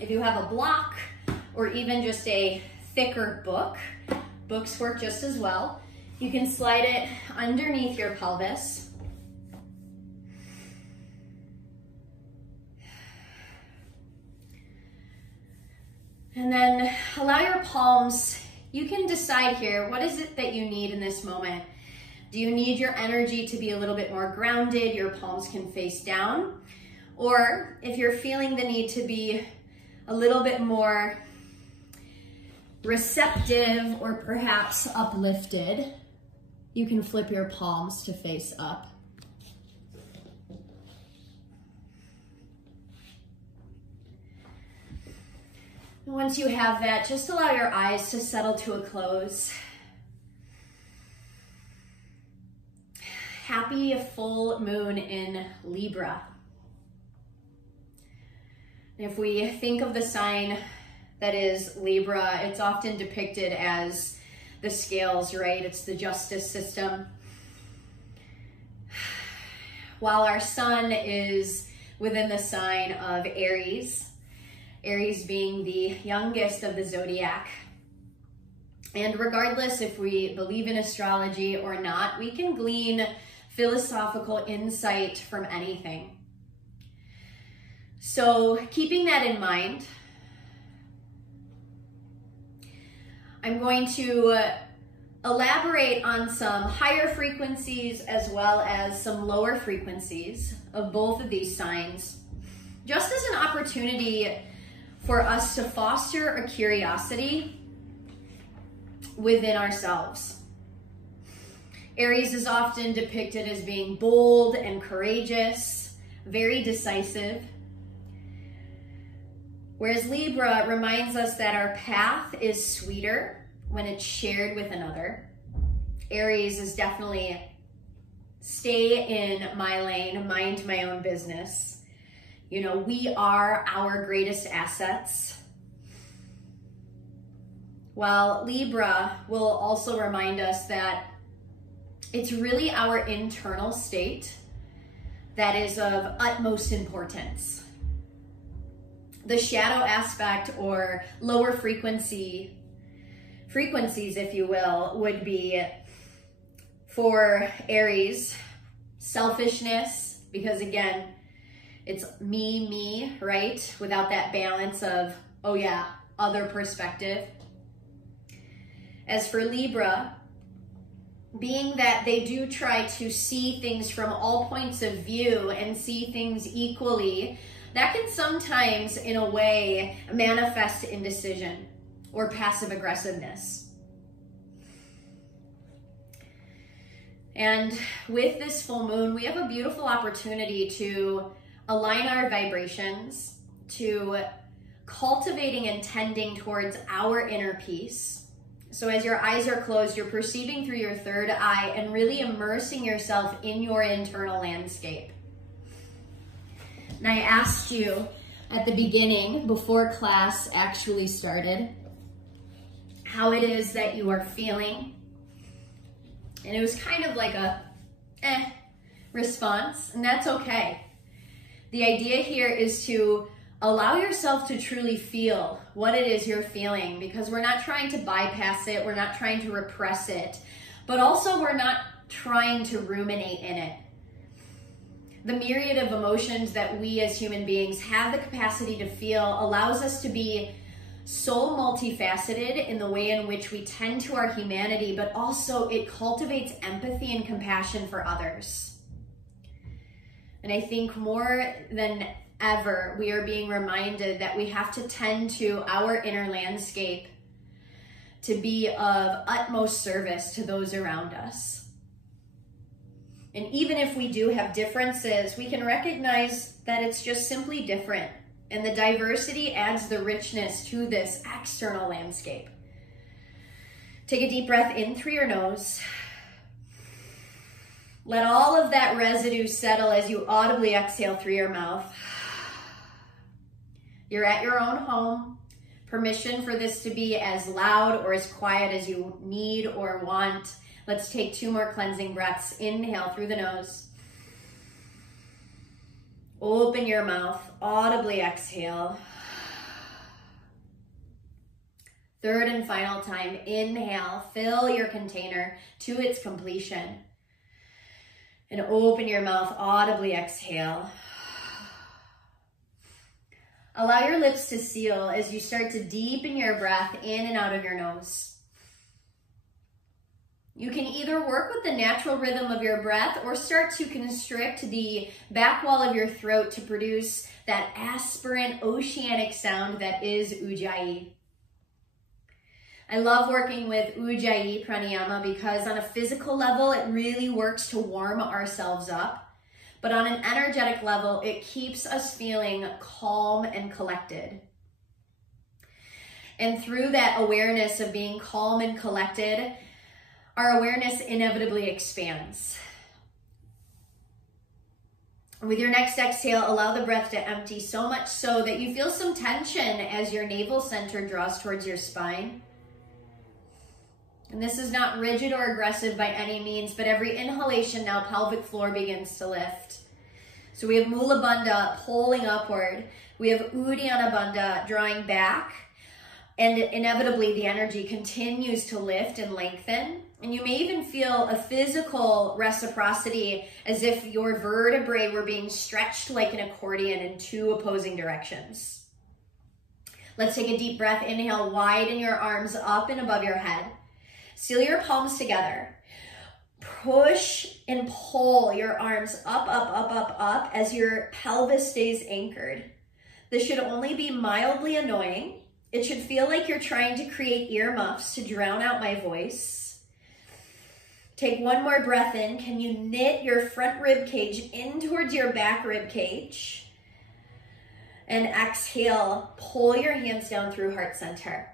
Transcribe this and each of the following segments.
If you have a block or even just a thicker book, books work just as well. You can slide it underneath your pelvis. And then allow your palms, you can decide here, what is it that you need in this moment? Do you need your energy to be a little bit more grounded? Your palms can face down. Or if you're feeling the need to be a little bit more receptive or perhaps uplifted, you can flip your palms to face up. And once you have that, just allow your eyes to settle to a close. Happy full moon in Libra. If we think of the sign that is Libra, it's often depicted as the scales, right? It's the justice system. While our sun is within the sign of Aries, Aries being the youngest of the zodiac. And regardless if we believe in astrology or not, we can glean philosophical insight from anything. So keeping that in mind, I'm going to elaborate on some higher frequencies as well as some lower frequencies of both of these signs, just as an opportunity for us to foster a curiosity within ourselves. Aries is often depicted as being bold and courageous, very decisive. Whereas Libra reminds us that our path is sweeter when it's shared with another. Aries is definitely stay in my lane, mind my own business. You know, we are our greatest assets. While Libra will also remind us that it's really our internal state that is of utmost importance. The shadow aspect or lower frequencies, if you will, would be for Aries, selfishness, because again, it's me, right? Without that balance of, oh yeah, other perspective. As for Libra, being that they do try to see things from all points of view and see things equally, that can sometimes, in a way, manifest indecision or passive aggressiveness. And with this full moon, we have a beautiful opportunity to align our vibrations, to cultivating and tending towards our inner peace. So as your eyes are closed, you're perceiving through your third eye and really immersing yourself in your internal landscape. And I asked you at the beginning, before class actually started, how it is that you are feeling. And it was kind of like a response, and that's okay. The idea here is to allow yourself to truly feel what it is you're feeling, because we're not trying to bypass it, we're not trying to repress it, but also we're not trying to ruminate in it. The myriad of emotions that we as human beings have the capacity to feel allows us to be so multifaceted in the way in which we tend to our humanity, but also it cultivates empathy and compassion for others. And I think more than ever, we are being reminded that we have to tend to our inner landscape to be of utmost service to those around us. And even if we do have differences, we can recognize that it's just simply different. And the diversity adds the richness to this external landscape. Take a deep breath in through your nose. Let all of that residue settle as you audibly exhale through your mouth. You're at your own home. Permission for this to be as loud or as quiet as you need or want. Let's take 2 more cleansing breaths. Inhale through the nose. Open your mouth, audibly exhale. Third and final time, inhale, fill your container to its completion. And open your mouth, audibly exhale. Allow your lips to seal as you start to deepen your breath in and out of your nose. You can either work with the natural rhythm of your breath or start to constrict the back wall of your throat to produce that aspirant oceanic sound that is Ujjayi. I love working with Ujjayi pranayama because on a physical level, it really works to warm ourselves up. But on an energetic level, it keeps us feeling calm and collected. And through that awareness of being calm and collected, our awareness inevitably expands. With your next exhale, allow the breath to empty so much so that you feel some tension as your navel center draws towards your spine. And this is not rigid or aggressive by any means, but every inhalation now pelvic floor begins to lift. So we have Mula Bandha pulling upward. We have Uddiyana Bandha drawing back. And inevitably the energy continues to lift and lengthen. And you may even feel a physical reciprocity as if your vertebrae were being stretched like an accordion in two opposing directions. Let's take a deep breath. Inhale, widen your arms up and above your head. Seal your palms together. Push and pull your arms up, up, up, up, up as your pelvis stays anchored. This should only be mildly annoying. It should feel like you're trying to create earmuffs to drown out my voice. Take one more breath in. Can you knit your front rib cage in towards your back rib cage? And exhale, pull your hands down through heart center.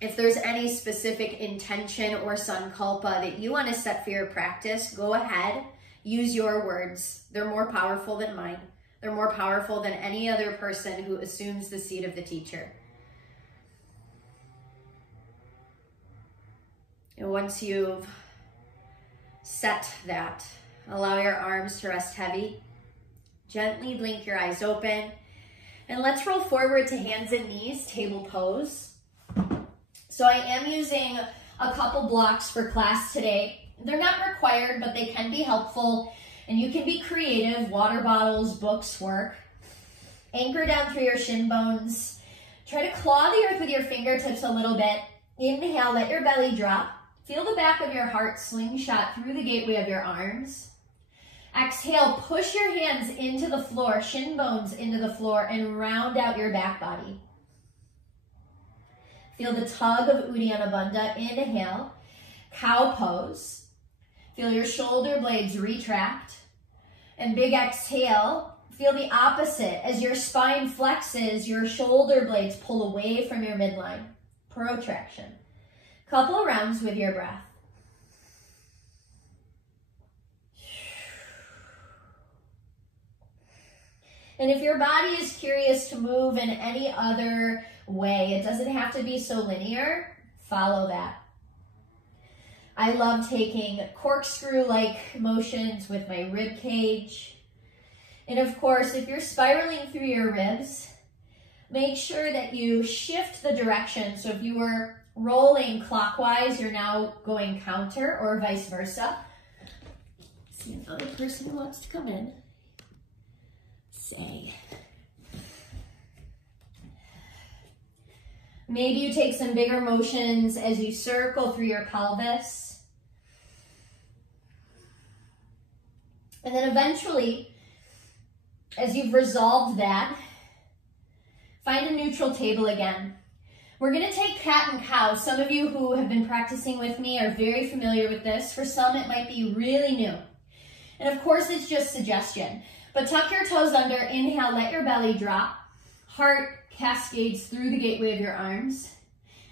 If there's any specific intention or sankalpa that you want to set for your practice, go ahead, use your words. They're more powerful than mine. They're more powerful than any other person who assumes the seat of the teacher. And once you've set that, allow your arms to rest heavy. Gently blink your eyes open. And let's roll forward to hands and knees, table pose. So I am using a couple blocks for class today. They're not required, but they can be helpful. And you can be creative. Water bottles, books work. Anchor down through your shin bones. Try to claw the earth with your fingertips a little bit. Inhale, let your belly drop. Feel the back of your heart slingshot through the gateway of your arms. Exhale, push your hands into the floor, shin bones into the floor, and round out your back body. Feel the tug of Uddiyana Bandha. Inhale, cow pose. Feel your shoulder blades retract. And big exhale, feel the opposite. As your spine flexes, your shoulder blades pull away from your midline. Protraction. Couple rounds with your breath. And if your body is curious to move in any other way, it doesn't have to be so linear, follow that. I love taking corkscrew-like motions with my rib cage. And of course, if you're spiraling through your ribs, make sure that you shift the direction. So if you were rolling clockwise, you're now going counter or vice versa. See another person who wants to come in. Say. Maybe you take some bigger motions as you circle through your pelvis. And then eventually, as you've resolved that, find a neutral table again. We're going to take cat and cow. Some of you who have been practicing with me are very familiar with this. For some, it might be really new. And of course, it's just suggestion. But tuck your toes under. Inhale, let your belly drop. Heart cascades through the gateway of your arms.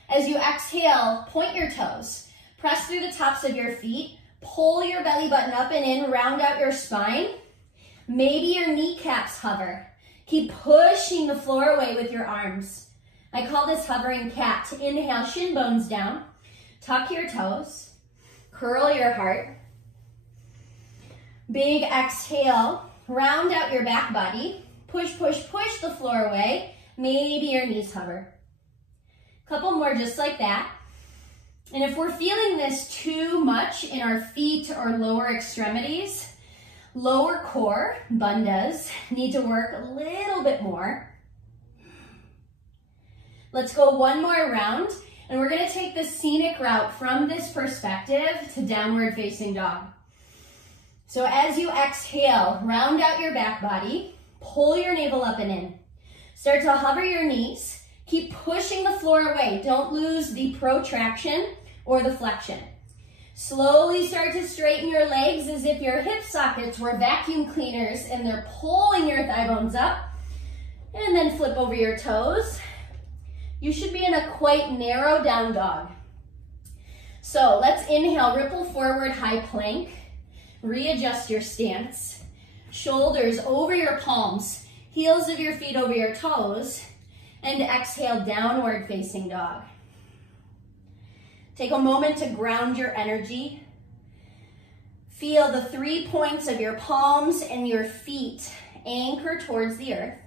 As you exhale, point your toes. Press through the tops of your feet. Pull your belly button up and in. Round out your spine. Maybe your kneecaps hover. Keep pushing the floor away with your arms. I call this hovering cat. Inhale, shin bones down. Tuck your toes. Curl your heart. Big exhale. Round out your back body. Push, push, push the floor away. Maybe your knees hover. Couple more just like that. And if we're feeling this too much in our feet or lower extremities, lower core, bandhas, need to work a little bit more. Let's go one more round, and we're gonna take the scenic route from this perspective to downward facing dog. So as you exhale, round out your back body, pull your navel up and in. Start to hover your knees, keep pushing the floor away. Don't lose the protraction or the flexion. Slowly start to straighten your legs as if your hip sockets were vacuum cleaners and they're pulling your thigh bones up. And then flip over your toes. You should be in a quite narrow down dog. So let's inhale, ripple forward, high plank. Readjust your stance. Shoulders over your palms, heels of your feet over your toes, and exhale, downward facing dog. Take a moment to ground your energy. Feel the 3 points of your palms and your feet anchor towards the earth.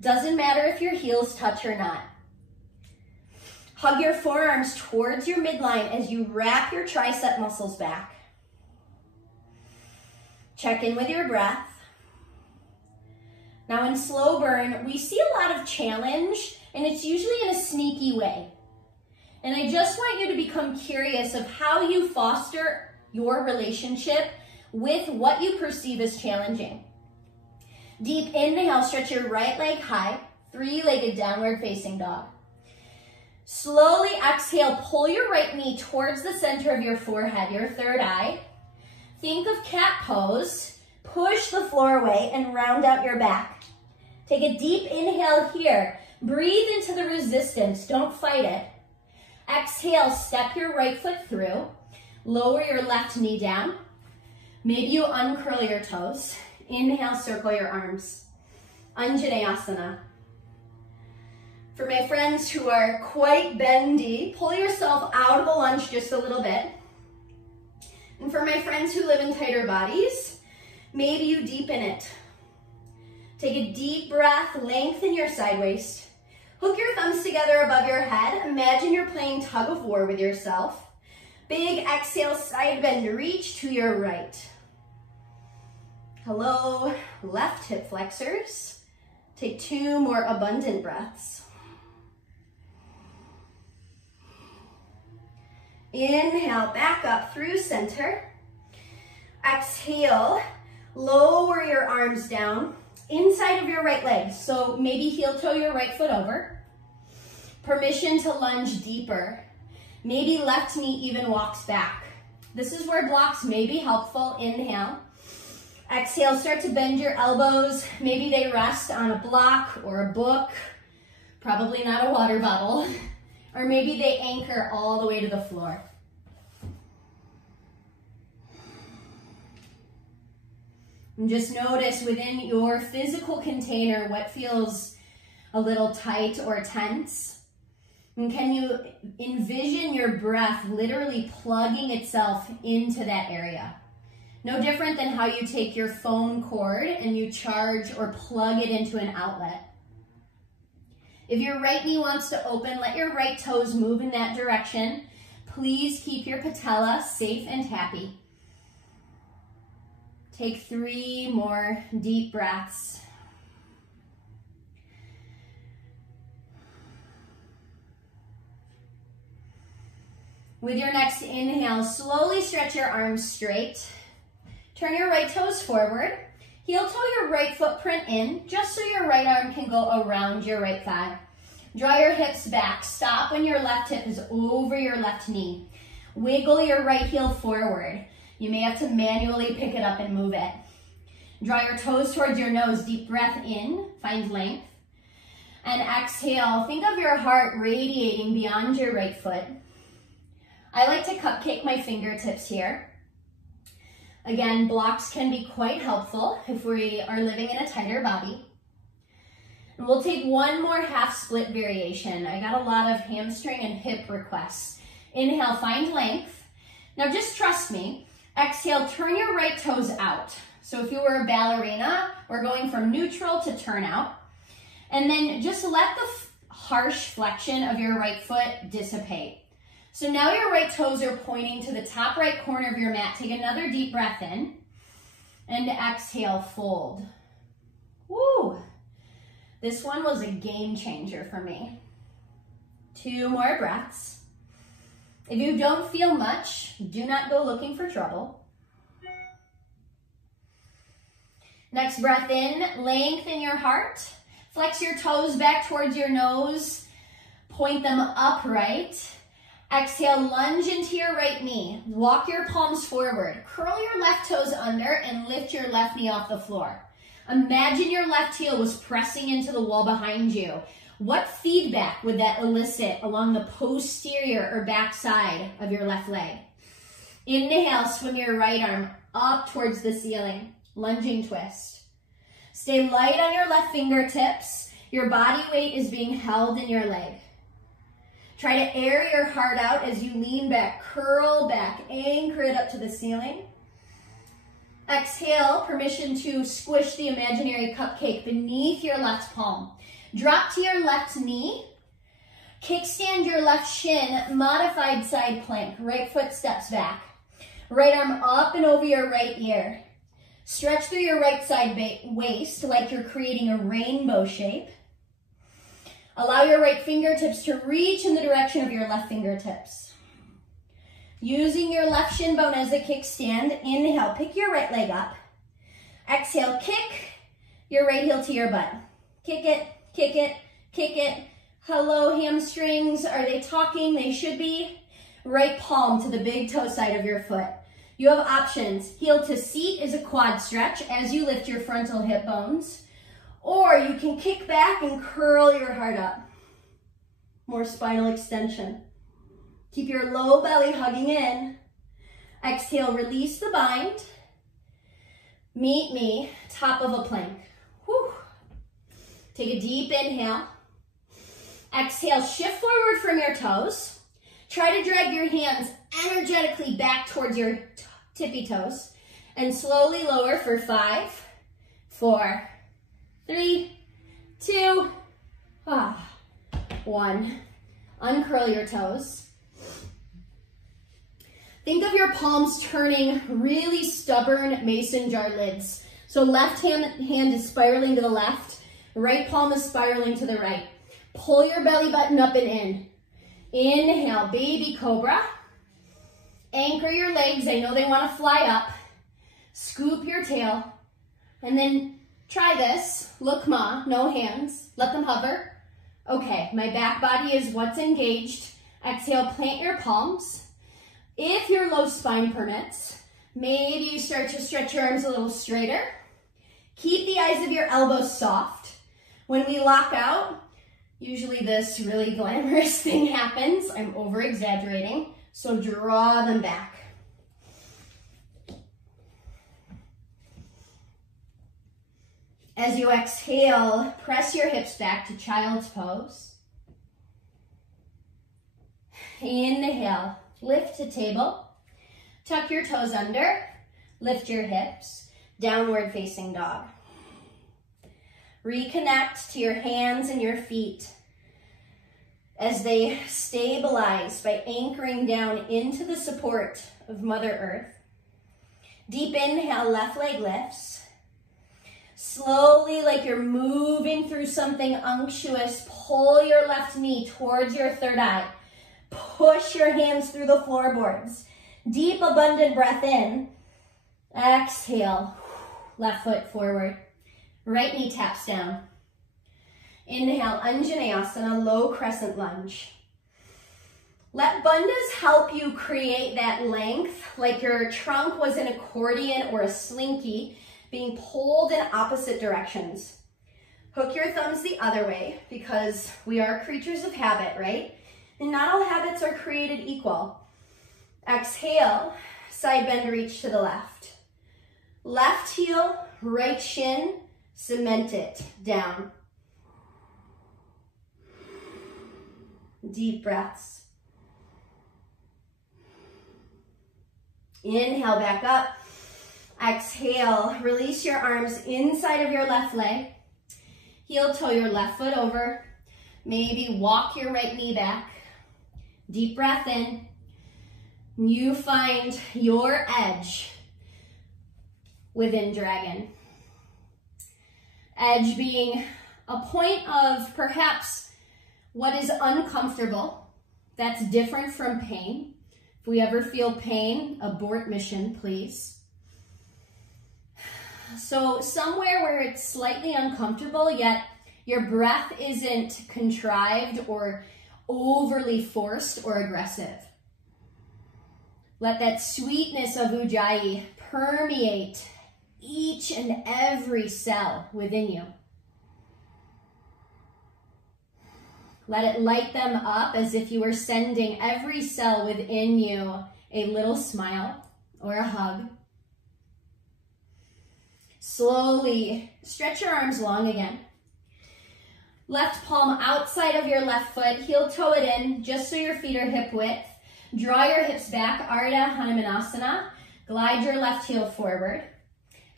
Doesn't matter if your heels touch or not. Hug your forearms towards your midline as you wrap your tricep muscles back. Check in with your breath. Now in slow burn, we see a lot of challenge, and it's usually in a sneaky way. And I just want you to become curious of how you foster your relationship with what you perceive as challenging. Deep inhale, stretch your right leg high, three-legged downward facing dog. Slowly exhale, pull your right knee towards the center of your forehead, your third eye. Think of cat pose. Push the floor away and round out your back. Take a deep inhale here. Breathe into the resistance, don't fight it. Exhale, step your right foot through. Lower your left knee down. Maybe you uncurl your toes. Inhale, circle your arms. Anjaneyasana. For my friends who are quite bendy, pull yourself out of a lunge just a little bit. And for my friends who live in tighter bodies, maybe you deepen it. Take a deep breath, lengthen your side waist. Hook your thumbs together above your head. Imagine you're playing tug of war with yourself. Big exhale, side bend, reach to your right. Hello, left hip flexors. Take 2 more abundant breaths. Inhale, back up through center. Exhale, lower your arms down inside of your right leg. So maybe heel toe your right foot over. Permission to lunge deeper. Maybe left knee even walks back. This is where blocks may be helpful. Inhale. Exhale, start to bend your elbows. Maybe they rest on a block or a book. Probably not a water bottle. Or maybe they anchor all the way to the floor. And just notice within your physical container what feels a little tight or tense. And can you envision your breath literally plugging itself into that area? No different than how you take your phone cord and you charge or plug it into an outlet. If your right knee wants to open, let your right toes move in that direction. Please keep your patella safe and happy. Take 3 more deep breaths. With your next inhale, slowly stretch your arms straight. Turn your right toes forward. Heel toe your right footprint in, just so your right arm can go around your right thigh. Draw your hips back. Stop when your left hip is over your left knee. Wiggle your right heel forward. You may have to manually pick it up and move it. Draw your toes towards your nose. Deep breath in, find length. And exhale, think of your heart radiating beyond your right foot. I like to cupcake my fingertips here. Again, blocks can be quite helpful if we are living in a tighter body. And we'll take 1 more half split variation. I got a lot of hamstring and hip requests. Inhale, find length. Now just trust me. Exhale, turn your right toes out. So if you were a ballerina, we're going from neutral to turn out. And then just let the harsh flexion of your right foot dissipate. So now your right toes are pointing to the top right corner of your mat. Take another deep breath in and exhale, fold. Woo! This one was a game changer for me. 2 more breaths. If you don't feel much, do not go looking for trouble. Next breath in, lengthen your heart. Flex your toes back towards your nose. Point them upright. Exhale, lunge into your right knee. Walk your palms forward. Curl your left toes under and lift your left knee off the floor. Imagine your left heel was pressing into the wall behind you. What feedback would that elicit along the posterior or back side of your left leg? Inhale, swim your right arm up towards the ceiling. Lunging twist. Stay light on your left fingertips. Your body weight is being held in your leg. Try to air your heart out as you lean back, curl back, anchor it up to the ceiling. Exhale, permission to squish the imaginary cupcake beneath your left palm. Drop to your left knee. Kickstand your left shin, modified side plank. Right foot steps back. Right arm up and over your right ear. Stretch through your right side waist like you're creating a rainbow shape. Allow your right fingertips to reach in the direction of your left fingertips. Using your left shin bone as a kickstand, inhale, pick your right leg up. Exhale, kick your right heel to your butt. Kick it, kick it, kick it. Hello, hamstrings. Are they talking? They should be. Right palm to the big toe side of your foot. You have options. Heel to seat is a quad stretch as you lift your frontal hip bones. Or you can kick back and curl your heart up. More spinal extension. Keep your low belly hugging in. Exhale, release the bind. Meet me, top of a plank. Whew. Take a deep inhale. Exhale, shift forward from your toes. Try to drag your hands energetically back towards your tippy toes. And slowly lower for 5, 4, 3, 2, 1. Uncurl your toes. Think of your palms turning really stubborn mason jar lids. So left hand is spiraling to the left, right palm is spiraling to the right. Pull your belly button up and in. Inhale, baby cobra. Anchor your legs, I know they want to fly up. Scoop your tail. And then try this, look ma, no hands, let them hover. Okay, my back body is what's engaged. Exhale, plant your palms. If your low spine permits, maybe you start to stretch your arms a little straighter. Keep the eyes of your elbows soft. When we lock out, usually this really glamorous thing happens. I'm over exaggerating, so draw them back. As you exhale, press your hips back to child's pose. Inhale, lift to table. Tuck your toes under, lift your hips, downward facing dog. Reconnect to your hands and your feet as they stabilize by anchoring down into the support of Mother Earth. Deep inhale, left leg lifts. Slowly, like you're moving through something unctuous, pull your left knee towards your third eye. Push your hands through the floorboards. Deep, abundant breath in. Exhale, left foot forward. Right knee taps down. Inhale, Anjaneyasana, low crescent lunge. Let bandhas help you create that length, like your trunk was an accordion or a slinky, being pulled in opposite directions. Hook your thumbs the other way because we are creatures of habit, right? And not all habits are created equal. Exhale, side bend, reach to the left. Left heel, right shin, cement it down. Deep breaths. Inhale, back up. Exhale, release your arms inside of your left leg. Heel toe your left foot over. Maybe walk your right knee back. Deep breath in. You find your edge within dragon. Edge being a point of perhaps what is uncomfortable, that's different from pain. If we ever feel pain, abort mission, please. So somewhere where it's slightly uncomfortable, yet your breath isn't contrived or overly forced or aggressive. Let that sweetness of Ujjayi permeate each and every cell within you. Let it light them up as if you were sending every cell within you a little smile or a hug. Slowly stretch your arms long again. Left palm outside of your left foot, heel toe it in, just so your feet are hip width. Draw your hips back, Ardha Hanumanasana. Glide your left heel forward.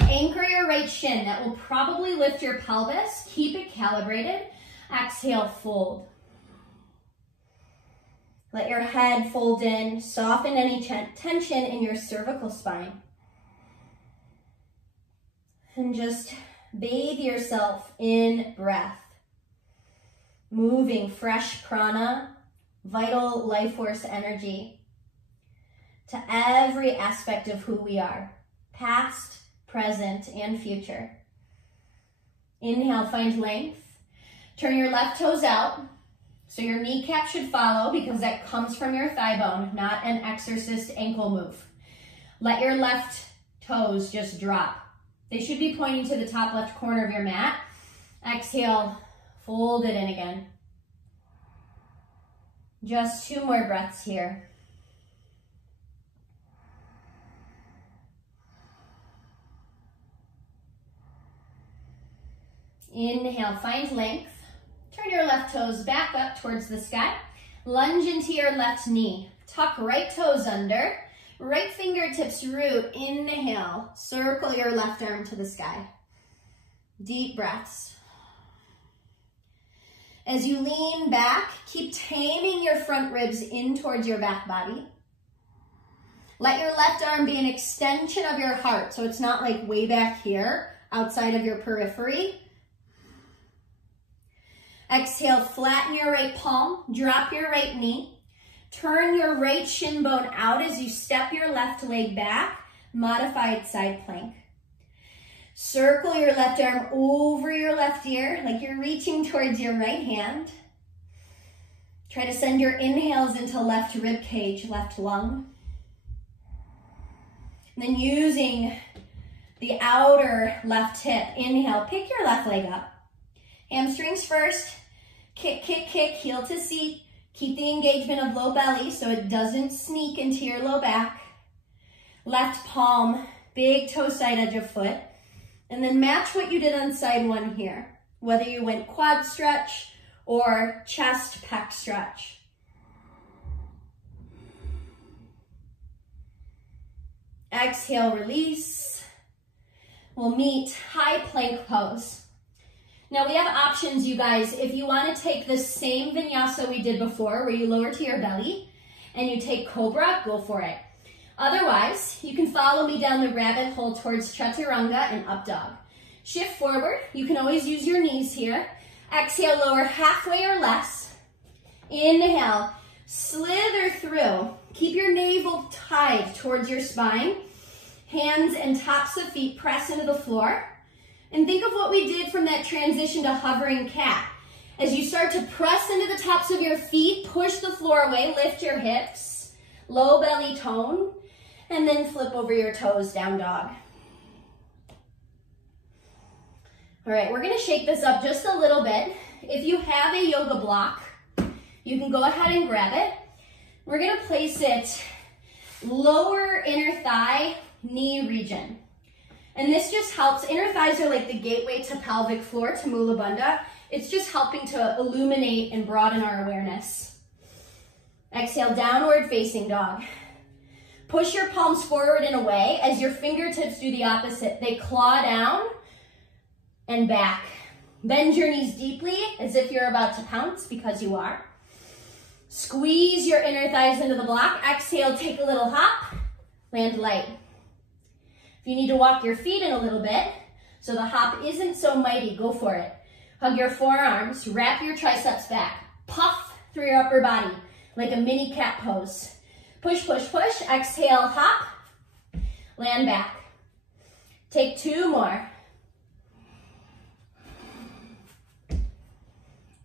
Anchor your right shin. That will probably lift your pelvis. Keep it calibrated. Exhale, fold. Let your head fold in. Soften any tension in your cervical spine. And just bathe yourself in breath. Moving fresh prana, vital life force energy to every aspect of who we are, past, present, and future. Inhale, find length. Turn your left toes out. So your kneecap should follow because that comes from your thigh bone, not an exorcist ankle move. Let your left toes just drop. They should be pointing to the top left corner of your mat. Exhale, fold it in again. Just 2 more breaths here. Inhale, find length. Turn your left toes back up towards the sky. Lunge into your left knee. Tuck right toes under. Right fingertips root. Inhale, circle your left arm to the sky. Deep breaths. As you lean back, keep taming your front ribs in towards your back body. Let your left arm be an extension of your heart, so it's not like way back here, outside of your periphery. Exhale, flatten your right palm, drop your right knee. Turn your right shin bone out as you step your left leg back, modified side plank. Circle your left arm over your left ear like you're reaching towards your right hand. Try to send your inhales into left rib cage, left lung. And then using the outer left hip, inhale, pick your left leg up. Hamstrings first, kick, kick, kick, heel to seat. Keep the engagement of low belly so it doesn't sneak into your low back. Left palm, big toe side edge of foot. And then match what you did on side 1 here, whether you went quad stretch or chest pec stretch. Exhale, release. We'll meet high plank pose. Now we have options, you guys. If you want to take the same vinyasa we did before, where you lower to your belly and you take cobra, go for it. Otherwise, you can follow me down the rabbit hole towards chaturanga and up dog. Shift forward. You can always use your knees here. Exhale, lower halfway or less. Inhale, slither through. Keep your navel tied towards your spine. Hands and tops of feet press into the floor. And think of what we did from that transition to hovering cat. As you start to press into the tops of your feet, push the floor away, lift your hips, low belly tone, and then flip over your toes, down dog. All right, we're gonna shake this up just a little bit. If you have a yoga block, you can go ahead and grab it. We're gonna place it lower inner thigh, knee region. And this just helps, inner thighs are like the gateway to pelvic floor, to Mula Bandha. It's just helping to illuminate and broaden our awareness. Exhale, downward facing dog. Push your palms forward and away as your fingertips do the opposite. They claw down and back. Bend your knees deeply as if you're about to pounce, because you are. Squeeze your inner thighs into the block. Exhale, take a little hop, land light. If you need to walk your feet in a little bit, so the hop isn't so mighty, go for it. Hug your forearms, wrap your triceps back, puff through your upper body like a mini cat pose. Push, push, push. Exhale, hop, land back. Take 2 more.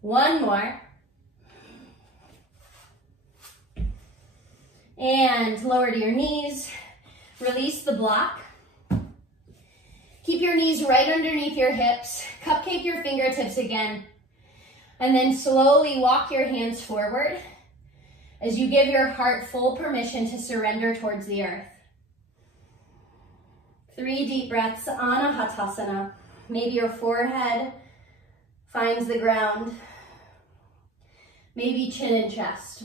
1 more. And lower to your knees. Release the block. Keep your knees right underneath your hips. Cupcake your fingertips again. And then slowly walk your hands forward as you give your heart full permission to surrender towards the earth. 3 deep breaths, Anahatasana. Maybe your forehead finds the ground. Maybe chin and chest.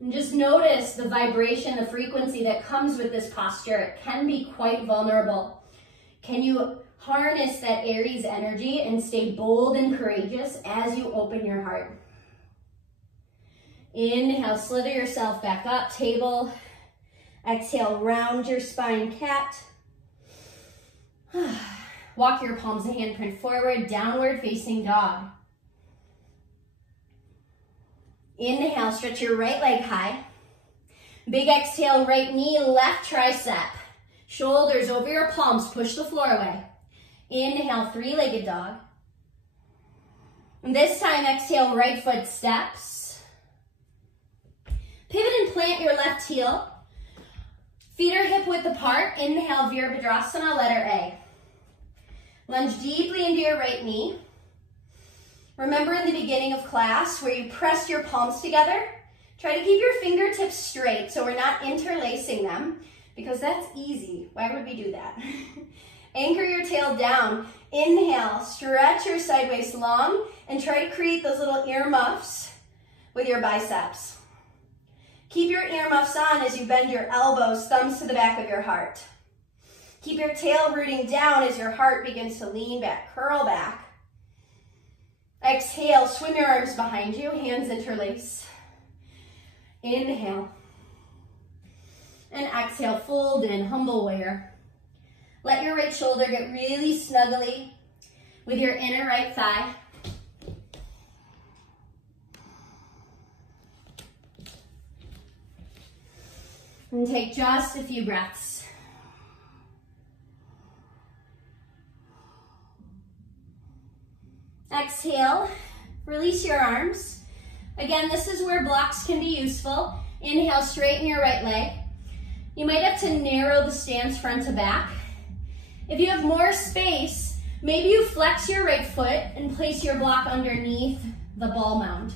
And just notice the vibration, the frequency that comes with this posture. It can be quite vulnerable. Can you harness that Aries energy and stay bold and courageous as you open your heart? Inhale, slither yourself back up, table. Exhale, round your spine, cat. Walk your palms and handprint forward, downward facing dog. Inhale, stretch your right leg high. Big exhale, right knee, left tricep. Shoulders over your palms, push the floor away. Inhale, 3-legged dog. And this time, exhale, right foot steps. Pivot and plant your left heel. Feet are hip width apart. Inhale, Virabhadrasana, letter A. Lunge deeply into your right knee. Remember in the beginning of class where you pressed your palms together? Try to keep your fingertips straight so we're not interlacing them, because that's easy. Why would we do that? Anchor your tail down. Inhale, stretch your side waist long, and try to create those little earmuffs with your biceps. Keep your earmuffs on as you bend your elbows, thumbs to the back of your heart. Keep your tail rooting down as your heart begins to lean back, curl back. Exhale, swim your arms behind you, hands interlace. Inhale. And exhale, fold in, humble warrior. Let your right shoulder get really snuggly with your inner right thigh. And take just a few breaths. Exhale, release your arms. Again, this is where blocks can be useful. Inhale, straighten your right leg. You might have to narrow the stance front to back. If you have more space, maybe you flex your right foot and place your block underneath the ball mound.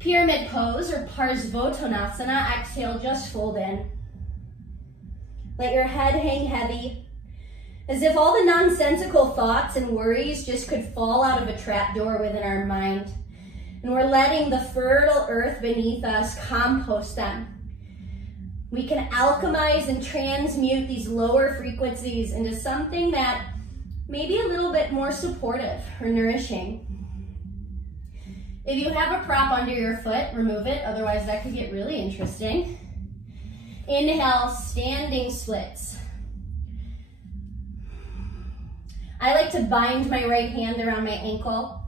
Pyramid pose or Parsvottanasana. Exhale, just fold in. Let your head hang heavy, as if all the nonsensical thoughts and worries just could fall out of a trapdoor within our mind. And we're letting the fertile earth beneath us compost them. We can alchemize and transmute these lower frequencies into something that may be a little bit more supportive or nourishing. If you have a prop under your foot, remove it, otherwise that could get really interesting. Inhale, standing splits. I like to bind my right hand around my ankle.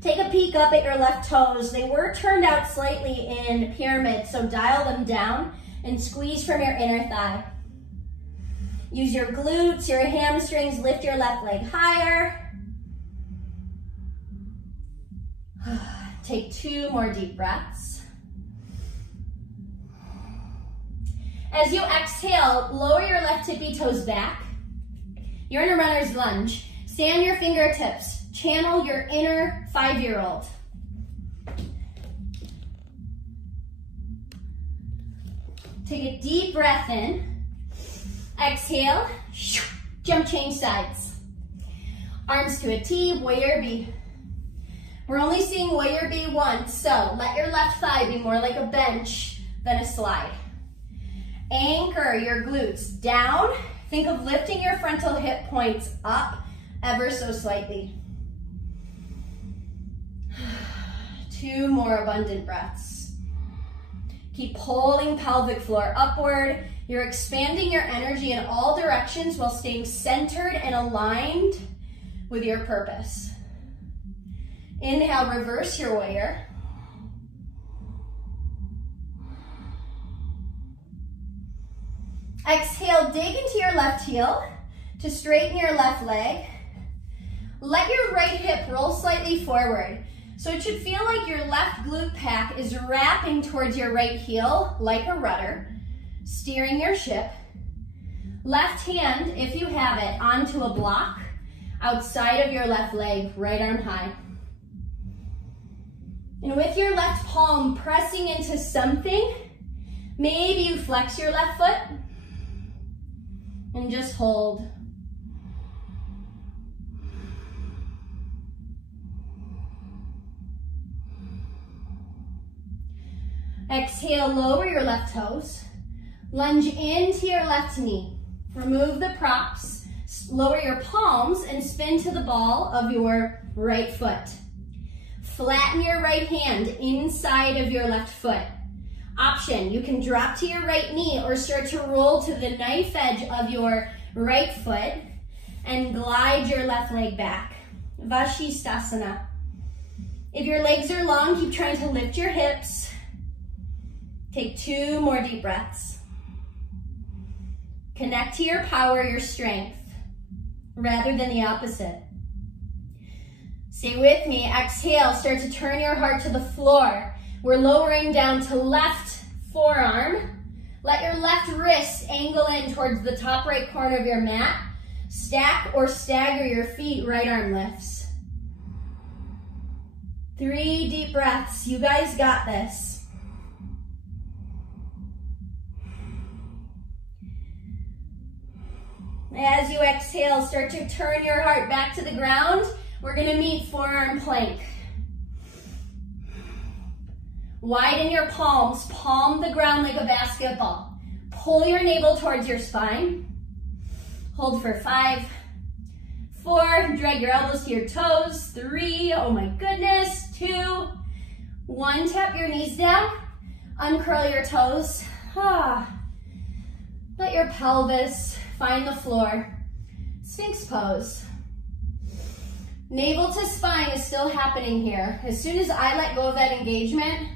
Take a peek up at your left toes. They were turned out slightly in pyramid, so dial them down and squeeze from your inner thigh. Use your glutes, your hamstrings, lift your left leg higher. Take 2 more deep breaths. As you exhale, lower your left tippy toes back. You're in a runner's lunge. Stand your fingertips. Channel your inner 5-year-old. Take a deep breath in. Exhale. Jump change sides. Arms to a T, warrior B. We're only seeing warrior B once, so let your left thigh be more like a bench then a slide. Anchor your glutes down. Think of lifting your frontal hip points up ever so slightly. 2 more abundant breaths. Keep pulling pelvic floor upward. You're expanding your energy in all directions while staying centered and aligned with your purpose. Inhale, reverse your warrior. Exhale, dig into your left heel to straighten your left leg. Let your right hip roll slightly forward. So it should feel like your left glute pack is wrapping towards your right heel like a rudder, steering your ship. Left hand, if you have it, onto a block outside of your left leg, right arm high. And with your left palm pressing into something, maybe you flex your left foot and just hold. Exhale, lower your left toes. Lunge into your left knee. Remove the props, lower your palms, and spin to the ball of your right foot. Flatten your right hand inside of your left foot. Option, you can drop to your right knee or start to roll to the knife edge of your right foot and glide your left leg back. Vashisthasana. If your legs are long, keep trying to lift your hips. Take 2 more deep breaths. Connect to your power, your strength, rather than the opposite. Stay with me. Exhale, start to turn your heart to the floor. We're lowering down to left forearm. Let your left wrist angle in towards the top right corner of your mat. Stack or stagger your feet, right arm lifts. 3 deep breaths. You guys got this. As you exhale, start to turn your heart back to the ground. We're gonna meet forearm plank. Widen your palms, palm the ground like a basketball. Pull your navel towards your spine. Hold for 5, 4, drag your elbows to your toes. 3, oh my goodness, 2, 1, tap your knees down. Uncurl your toes. Let your pelvis find the floor. Sphinx pose. Navel to spine is still happening here. As soon as I let go of that engagement,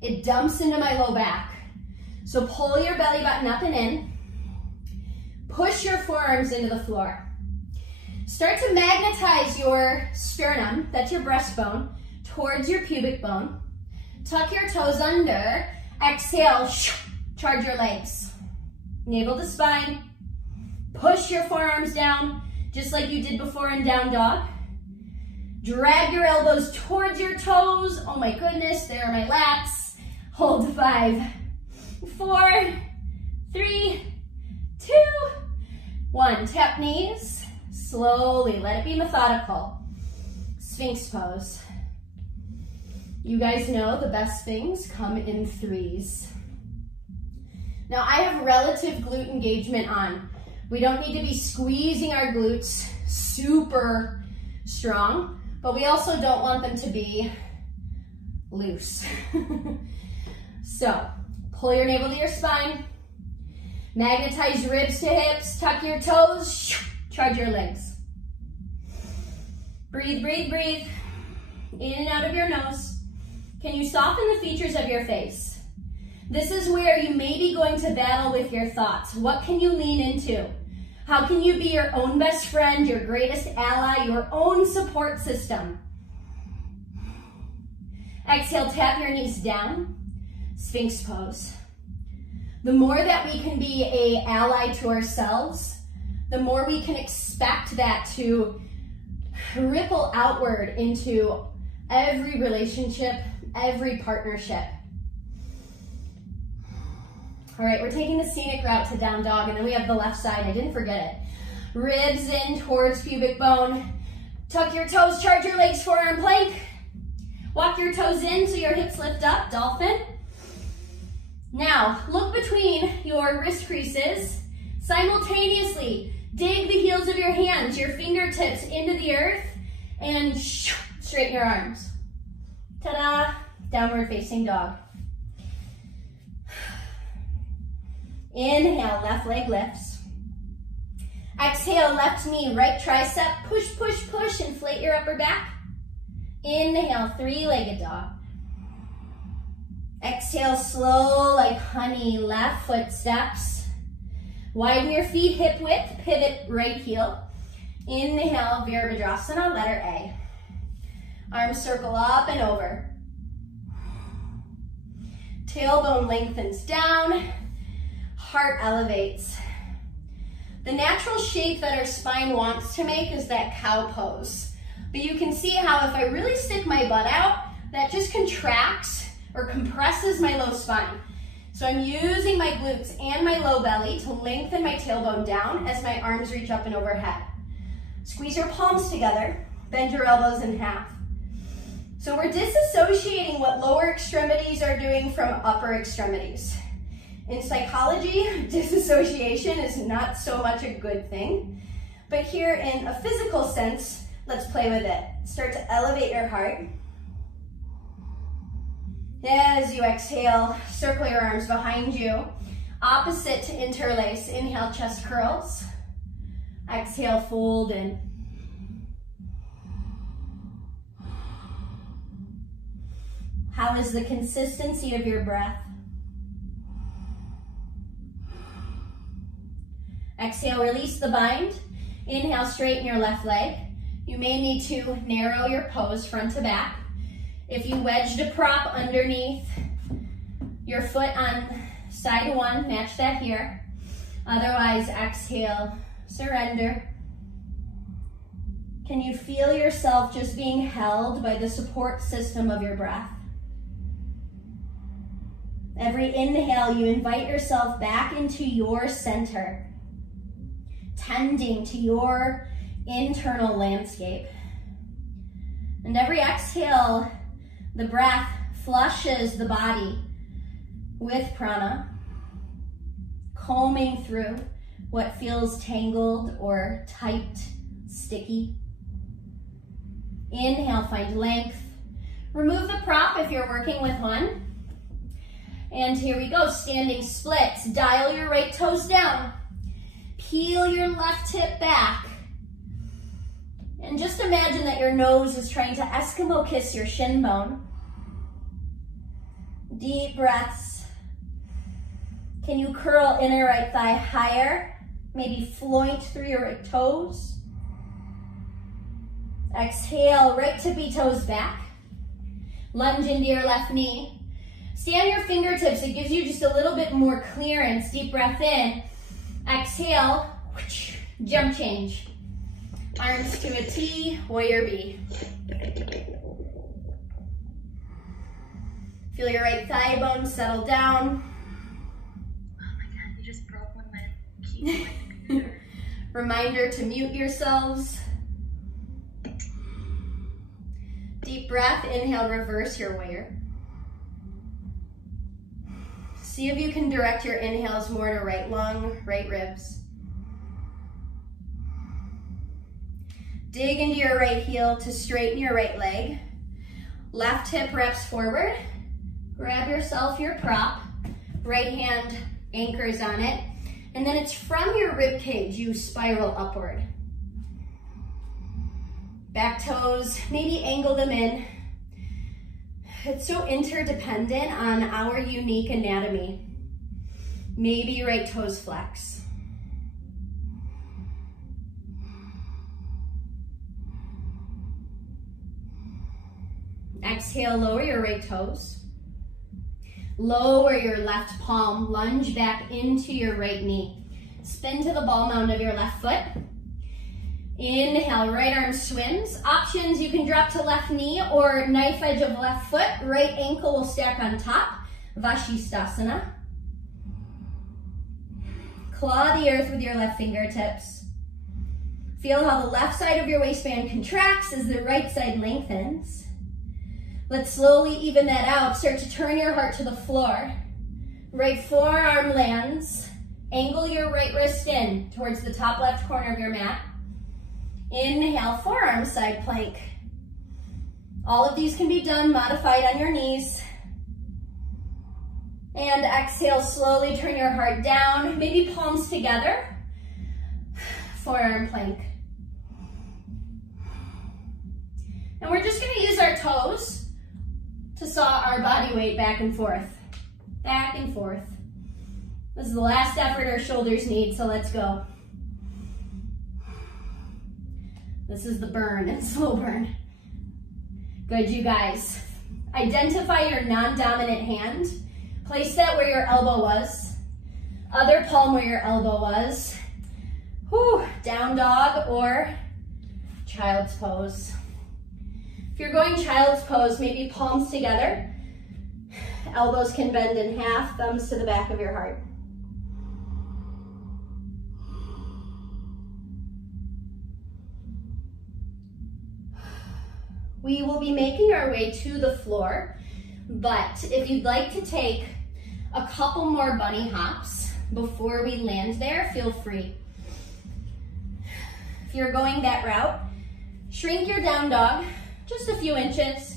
it dumps into my low back. So pull your belly button up and in. Push your forearms into the floor. Start to magnetize your sternum, that's your breastbone, towards your pubic bone. Tuck your toes under. Exhale, charge your legs. Navel to spine. Push your forearms down, just like you did before in down dog. Drag your elbows towards your toes. Oh my goodness, there are my lats. Hold 5, 4, 3, 2, 1. Tap knees, slowly, let it be methodical. Sphinx pose. You guys know the best things come in 3s. Now I have relative glute engagement on. We don't need to be squeezing our glutes super strong, but we also don't want them to be loose. So, pull your navel to your spine, magnetize ribs to hips, tuck your toes, charge your legs. Breathe, breathe, breathe. In and out of your nose. Can you soften the features of your face? This is where you may be going to battle with your thoughts. What can you lean into? How can you be your own best friend, your greatest ally, your own support system? Exhale, tap your knees down, Sphinx pose. The more that we can be an ally to ourselves, the more we can expect that to ripple outward into every relationship, every partnership. All right, we're taking the scenic route to down dog, and then we have the left side. I didn't forget it. Ribs in towards pubic bone. Tuck your toes, charge your legs, forearm plank. Walk your toes in so your hips lift up, dolphin. Now, look between your wrist creases. Simultaneously, dig the heels of your hands, your fingertips into the earth, and straighten your arms. Ta-da! Downward facing dog. Inhale, left leg lifts. Exhale, left knee, right tricep, push, push, push, inflate your upper back. Inhale, three-legged dog. Exhale, slow like honey, left foot steps. Widen your feet hip width, pivot right heel. Inhale, Virabhadrasana, letter A. Arms circle up and over. Tailbone lengthens down, heart elevates. The natural shape that our spine wants to make is that cow pose. But you can see how if I really stick my butt out, that just contracts or compresses my low spine. So I'm using my glutes and my low belly to lengthen my tailbone down as my arms reach up and overhead. Squeeze your palms together, bend your elbows in half. So we're disassociating what lower extremities are doing from upper extremities. In psychology, disassociation is not so much a good thing, but here in a physical sense, let's play with it. Start to elevate your heart. As you exhale, circle your arms behind you. Opposite to interlace. Inhale, chest curls. Exhale, fold in. How is the consistency of your breath? Exhale, release the bind. Inhale, straighten your left leg. You may need to narrow your pose front to back. If you wedged a prop underneath your foot on side one, match that here. Otherwise, exhale, surrender. Can you feel yourself just being held by the support system of your breath? Every inhale, you invite yourself back into your center, tending to your internal landscape. And every exhale, the breath flushes the body with prana, combing through what feels tangled or tight, sticky. Inhale, find length. Remove the prop if you're working with one. And here we go, standing splits. Dial your right toes down. Peel your left hip back. And just imagine that your nose is trying to Eskimo kiss your shin bone. Deep breaths. Can you curl inner right thigh higher? Maybe floint through your right toes. Exhale, right tippy toes back. Lunge into your left knee. Stay on your fingertips. It gives you just a little bit more clearance. Deep breath in. Exhale, jump change. Arms to a T, warrior B. Feel your right thigh bone settle down. Oh my God, you just broke one of my keys on my computer. Reminder to mute yourselves. Deep breath, inhale, reverse your warrior. See if you can direct your inhales more to right lung, right ribs. Dig into your right heel to straighten your right leg. Left hip reps forward. Grab yourself your prop. Right hand anchors on it. And then it's from your rib cage, you spiral upward. Back toes, maybe angle them in. It's so interdependent on our unique anatomy. Maybe right toes flex. Exhale, lower your right toes. Lower your left palm, lunge back into your right knee. Spin to the ball mound of your left foot. Inhale, right arm swims. Options, you can drop to left knee or knife edge of left foot. Right ankle will stack on top. Vashisthasana. Claw the earth with your left fingertips. Feel how the left side of your waistband contracts as the right side lengthens. Let's slowly even that out. Start to turn your heart to the floor. Right forearm lands. Angle your right wrist in towards the top left corner of your mat. Inhale, forearm side plank. All of these can be done modified on your knees. And exhale, slowly turn your heart down, maybe palms together. Forearm plank. And we're just gonna use our toes to saw our body weight back and forth. Back and forth. This is the last effort our shoulders need, so let's go. This is the burn and slow burn. Good, you guys. Identify your non-dominant hand. Place that where your elbow was. Other palm where your elbow was. Whew, down dog or child's pose. If you're going child's pose, maybe palms together. Elbows can bend in half, thumbs to the back of your heart. We will be making our way to the floor, but if you'd like to take a couple more bunny hops before we land there, feel free. If you're going that route, shrink your down dog just a few inches.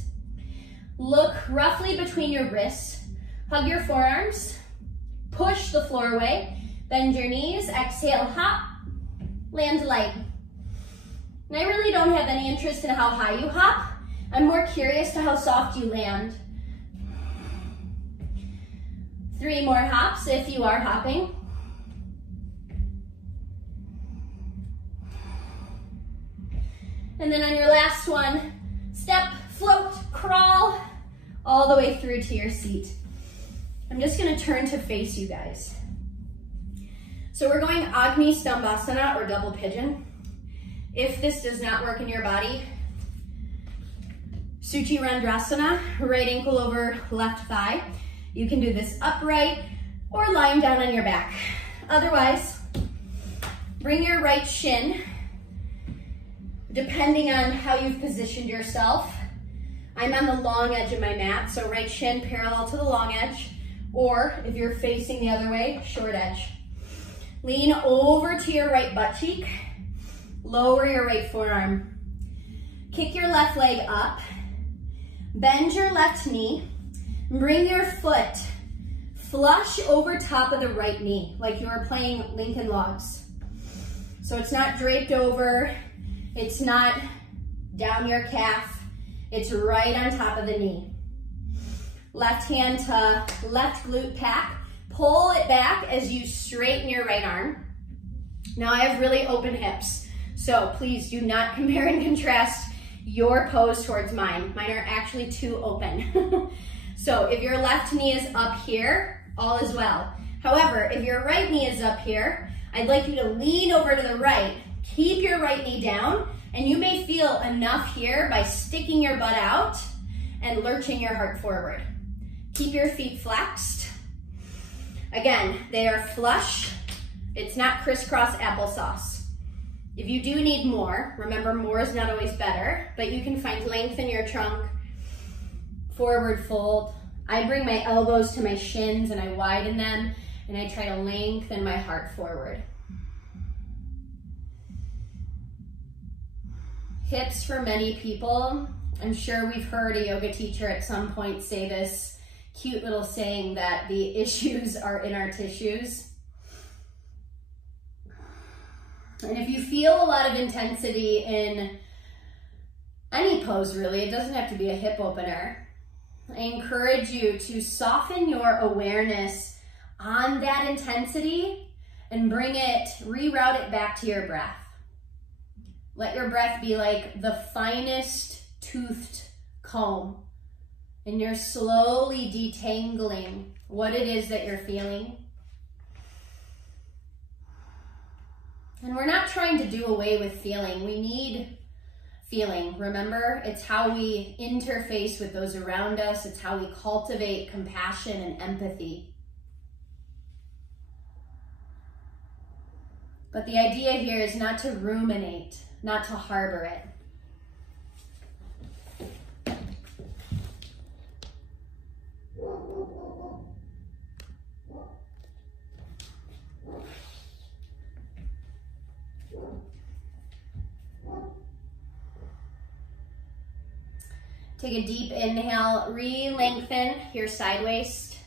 Look roughly between your wrists. Hug your forearms. Push the floor away. Bend your knees. Exhale, hop. Land light. And I really don't have any interest in how high you hop. I'm more curious to how soft you land. 3 more hops if you are hopping. And then on your last one, step, float, crawl, all the way through to your seat. I'm just gonna turn to face you guys. So we're going Agni Stambhasana or double pigeon. If this does not work in your body, Suchi Randrasana, right ankle over left thigh. You can do this upright or lying down on your back. Otherwise, bring your right shin, depending on how you've positioned yourself. I'm on the long edge of my mat, so right shin parallel to the long edge, or if you're facing the other way, short edge. Lean over to your right butt cheek, lower your right forearm. Kick your left leg up, bend your left knee, bring your foot flush over top of the right knee, like you are playing Lincoln Logs. So it's not draped over, it's not down your calf, it's right on top of the knee. Left hand to left glute pack, pull it back as you straighten your right arm. Now I have really open hips, so please do not compare and contrast your pose towards mine. Mine are actually too open. So if your left knee is up here, all is well. However, if your right knee is up here, I'd like you to lean over to the right, keep your right knee down, and you may feel enough here by sticking your butt out and lurching your heart forward. Keep your feet flexed. Again, they are flush. It's not crisscross applesauce. If you do need more, remember more is not always better, but you can find length in your trunk. Forward fold. I bring my elbows to my shins and I widen them and I try to lengthen my heart forward. Hips for many people. I'm sure we've heard a yoga teacher at some point say this cute little saying that the issues are in our tissues. And if you feel a lot of intensity in any pose really, it doesn't have to be a hip opener. I encourage you to soften your awareness on that intensity and bring it, reroute it back to your breath. Let your breath be like the finest toothed comb, and you're slowly detangling what it is that you're feeling. And we're not trying to do away with feeling. We need feeling. Remember, it's how we interface with those around us. It's how we cultivate compassion and empathy. But the idea here is not to ruminate, not to harbor it. Take a deep inhale, re-lengthen your side waist.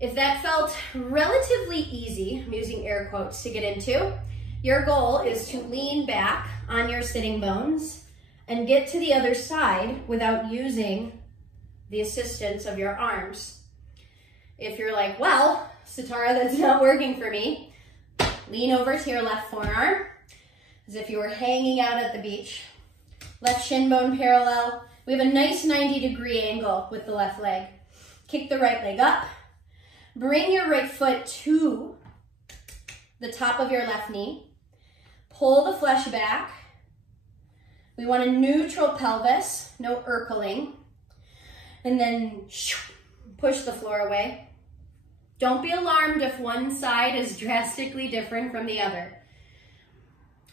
If that felt relatively easy, I'm using air quotes to get into, your goal is to lean back on your sitting bones and get to the other side without using the assistance of your arms. If you're like, well, Sitara, that's not working for me, lean over to your left forearm as if you were hanging out at the beach. Left shin bone parallel. We have a nice 90-degree angle with the left leg. Kick the right leg up. Bring your right foot to the top of your left knee. Pull the flesh back. We want a neutral pelvis, no irkling. And then push the floor away. Don't be alarmed if one side is drastically different from the other.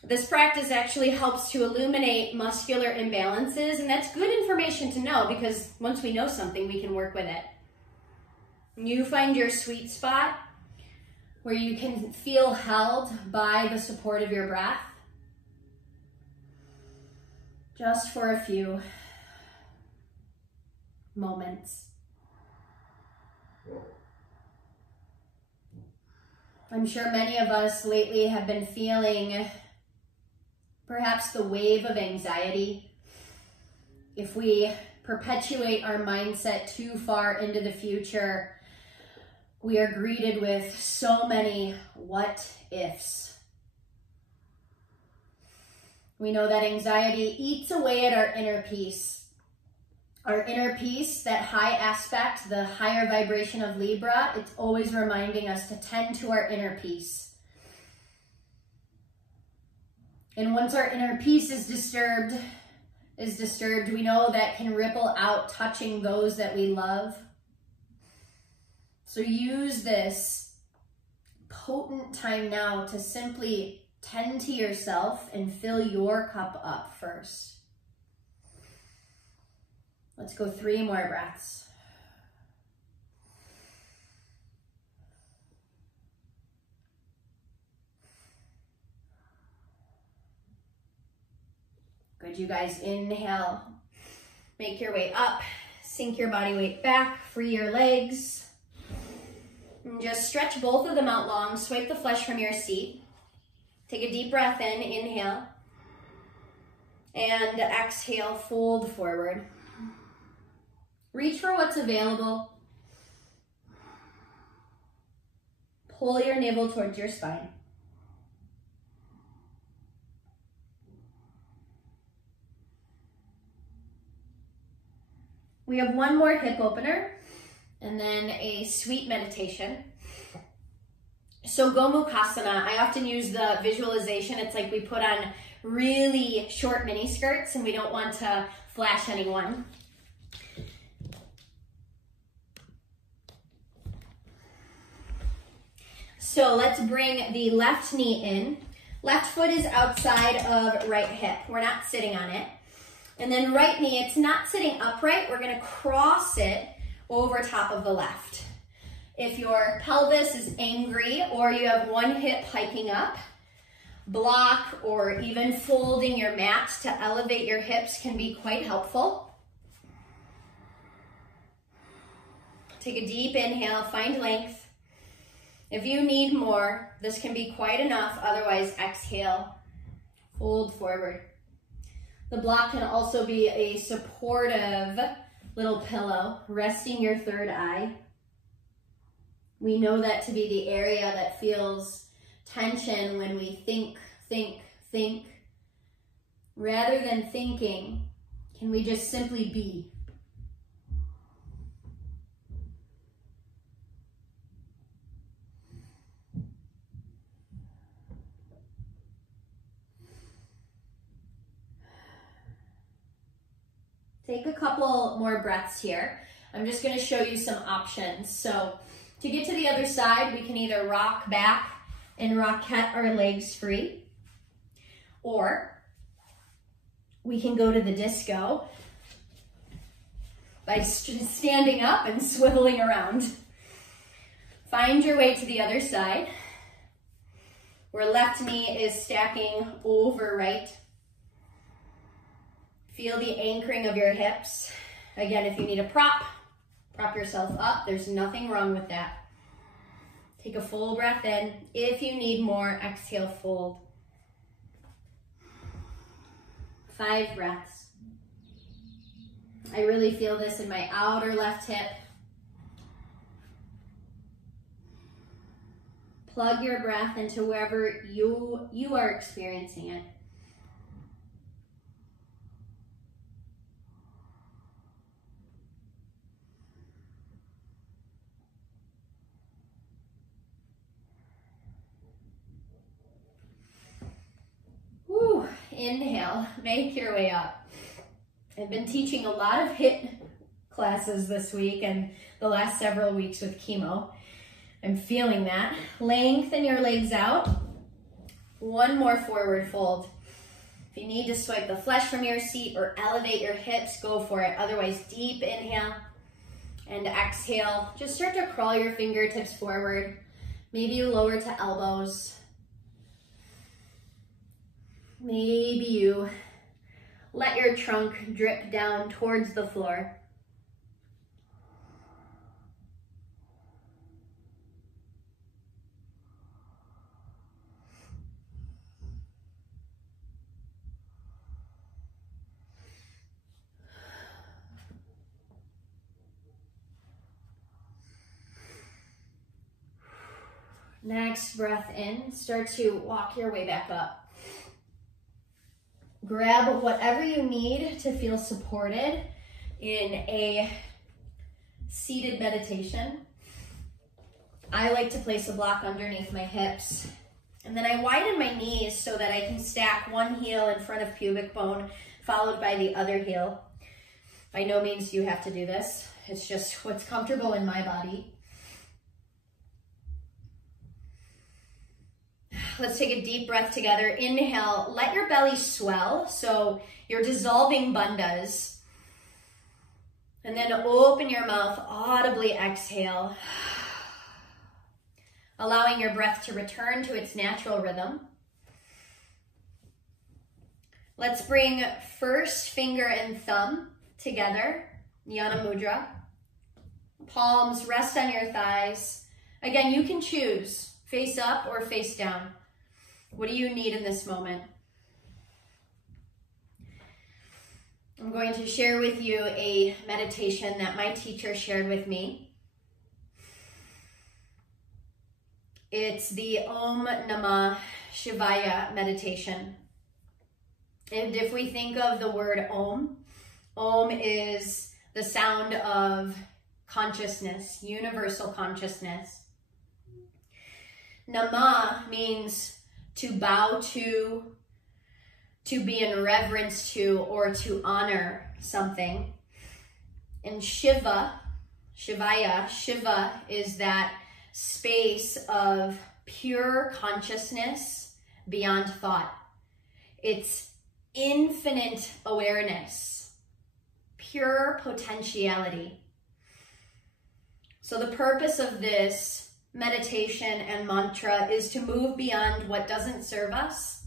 This practice actually helps to illuminate muscular imbalances, and that's good information to know because once we know something, we can work with it. You find your sweet spot where you can feel held by the support of your breath. Just for a few moments. I'm sure many of us lately have been feeling perhaps the wave of anxiety. If we perpetuate our mindset too far into the future, we are greeted with so many what ifs. We know that anxiety eats away at our inner peace. Our inner peace, that high aspect, the higher vibration of Libra, it's always reminding us to tend to our inner peace. And once our inner peace is disturbed, we know that can ripple out, touching those that we love. So use this potent time now to simply tend to yourself and fill your cup up first. Let's go 3 more breaths. Good, you guys. Inhale. Make your way up. Sink your body weight back. Free your legs. And just stretch both of them out long. Swipe the flesh from your seat. Take a deep breath in. Inhale. And exhale. Fold forward. Reach for what's available. Pull your navel towards your spine. We have one more hip opener and then a sweet meditation. So Gomukhasana, I often use the visualization. It's like we put on really short mini skirts and we don't want to flash anyone. So let's bring the left knee in. Left foot is outside of right hip. We're not sitting on it. And then right knee, it's not sitting upright. We're gonna cross it over top of the left. If your pelvis is angry or you have one hip hiking up, block or even folding your mat to elevate your hips can be quite helpful. Take a deep inhale, find length. If you need more, this can be quite enough. Otherwise, exhale, fold forward. The block can also be a supportive little pillow, resting your third eye. We know that to be the area that feels tension when we think. Rather than thinking, can we just simply be? Take a couple more breaths here. I'm just going to show you some options. So to get to the other side, we can either rock back and rocket our legs free, or we can go to the disco by standing up and swiveling around. Find your way to the other side. where left knee is stacking over right. Feel the anchoring of your hips. Again, if you need a prop yourself up. There's nothing wrong with that. Take a full breath in. If you need more, exhale, fold. 5 breaths. I really feel this in my outer left hip. Plug your breath into wherever you are experiencing it. Woo. Inhale, make your way up. I've been teaching a lot of HIIT classes this week and the last several weeks with chemo. I'm feeling that. Lengthen your legs out. One more forward fold. If you need to swipe the flesh from your seat or elevate your hips, go for it. Otherwise, deep inhale and exhale. Just start to crawl your fingertips forward. Maybe you lower to elbows. Maybe you let your trunk drip down towards the floor. Next breath in, start to walk your way back up. Grab whatever you need to feel supported in a seated meditation. I like to place a block underneath my hips. And then I widen my knees so that I can stack one heel in front of pubic bone, followed by the other heel. By no means do you have to do this. It's just what's comfortable in my body. Let's take a deep breath together. Inhale, let your belly swell, so you're dissolving bandhas. And then open your mouth, audibly exhale, allowing your breath to return to its natural rhythm. Let's bring first finger and thumb together, Jnana Mudra. Palms rest on your thighs. Again, you can choose face up or face down. What do you need in this moment? I'm going to share with you a meditation that my teacher shared with me. It's the Om Namah Shivaya meditation. And if we think of the word Om, Om is the sound of consciousness, universal consciousness. Nama means to bow to be in reverence to, or to honor something. And Shiva, Shivaya, Shiva is that space of pure consciousness beyond thought. It's infinite awareness, pure potentiality. So the purpose of this meditation and mantra is to move beyond what doesn't serve us,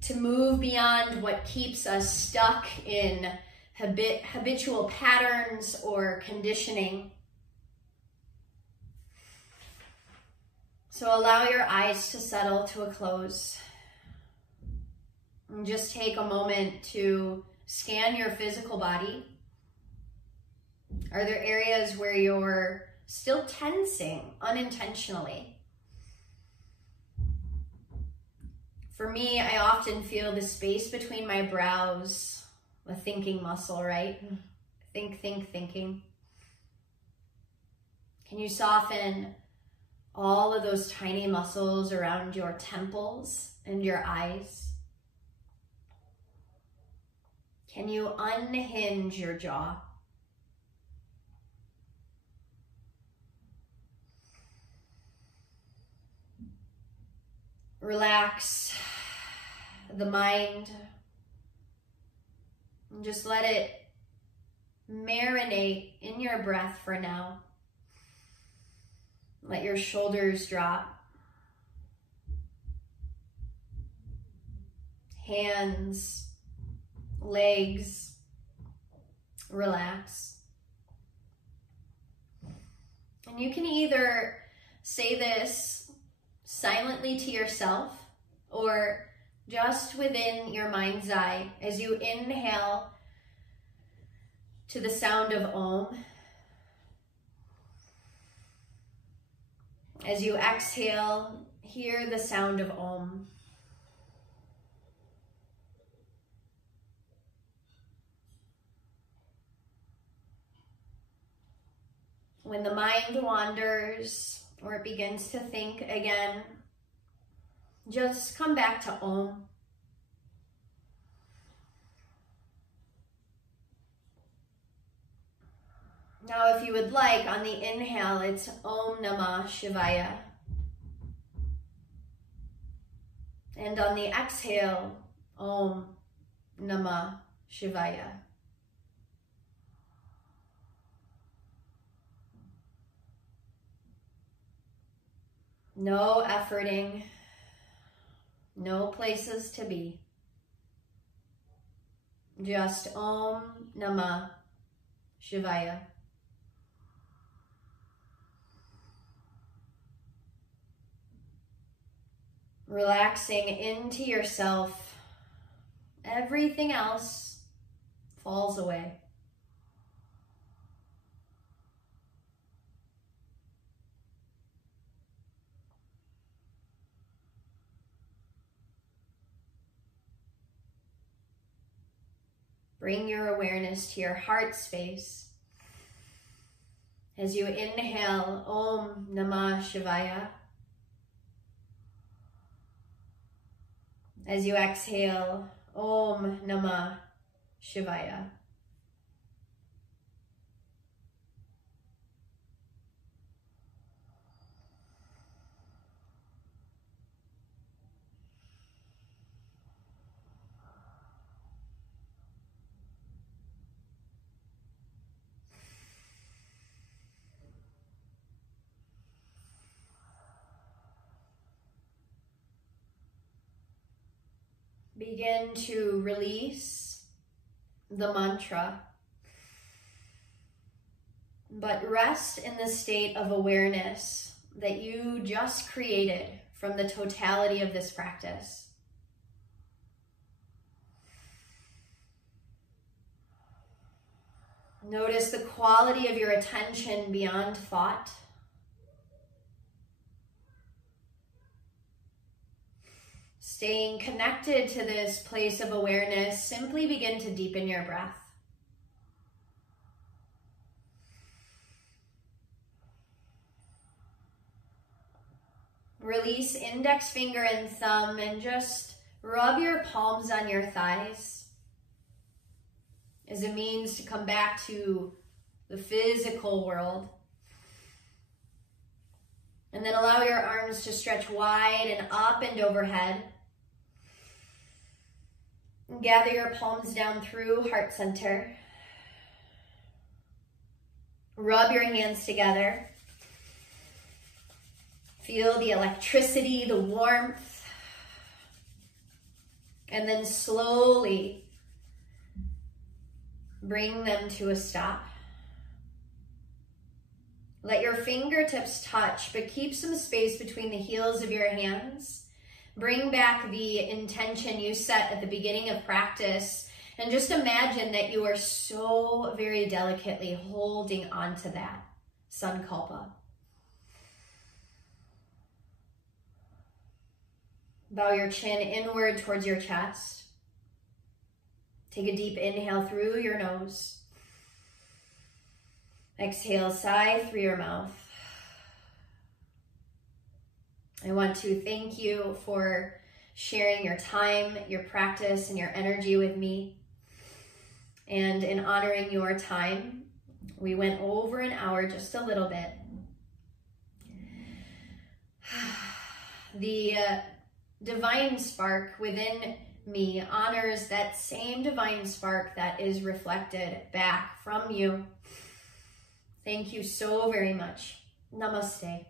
to move beyond what keeps us stuck in habitual patterns or conditioning. So allow your eyes to settle to a close. And just take a moment to scan your physical body. Are there areas where you're still tensing unintentionally? For me, I often feel the space between my brows, the thinking muscle, right? Thinking. Can you soften all of those tiny muscles around your temples and your eyes? Can you unhinge your jaw? Relax the mind and just let it marinate in your breath for now. Let your shoulders drop. hands, legs, relax. And you can either say this silently to yourself or just within your mind's eye as you inhale to the sound of Om. As you exhale, hear the sound of Om. When the mind wanders or it begins to think again, just come back to Om. Now, if you would like, on the inhale, it's Om Namah Shivaya. And on the exhale, Om Namah Shivaya. No efforting, no places to be. Just Om Namah Shivaya. Relaxing into yourself, everything else falls away. Bring your awareness to your heart space. As you inhale, Om Namah Shivaya. As you exhale, Om Namah Shivaya. Begin to release the mantra, but rest in the state of awareness that you just created from the totality of this practice. Notice the quality of your attention beyond thought. Staying connected to this place of awareness, simply begin to deepen your breath. Release index finger and thumb and just rub your palms on your thighs as a means to come back to the physical world. And then allow your arms to stretch wide and up and overhead. Gather your palms down through heart center. Rub your hands together. Feel the electricity, the warmth. And then slowly bring them to a stop. Let your fingertips touch, but keep some space between the heels of your hands. Bring back the intention you set at the beginning of practice, and just imagine that you are so very delicately holding on to that sankalpa. Bow your chin inward towards your chest. Take a deep inhale through your nose. Exhale, sigh through your mouth. I want to thank you for sharing your time, your practice, and your energy with me. And in honoring your time, we went over an hour just a little bit. The divine spark within me honors that same divine spark that is reflected back from you. Thank you so very much. Namaste.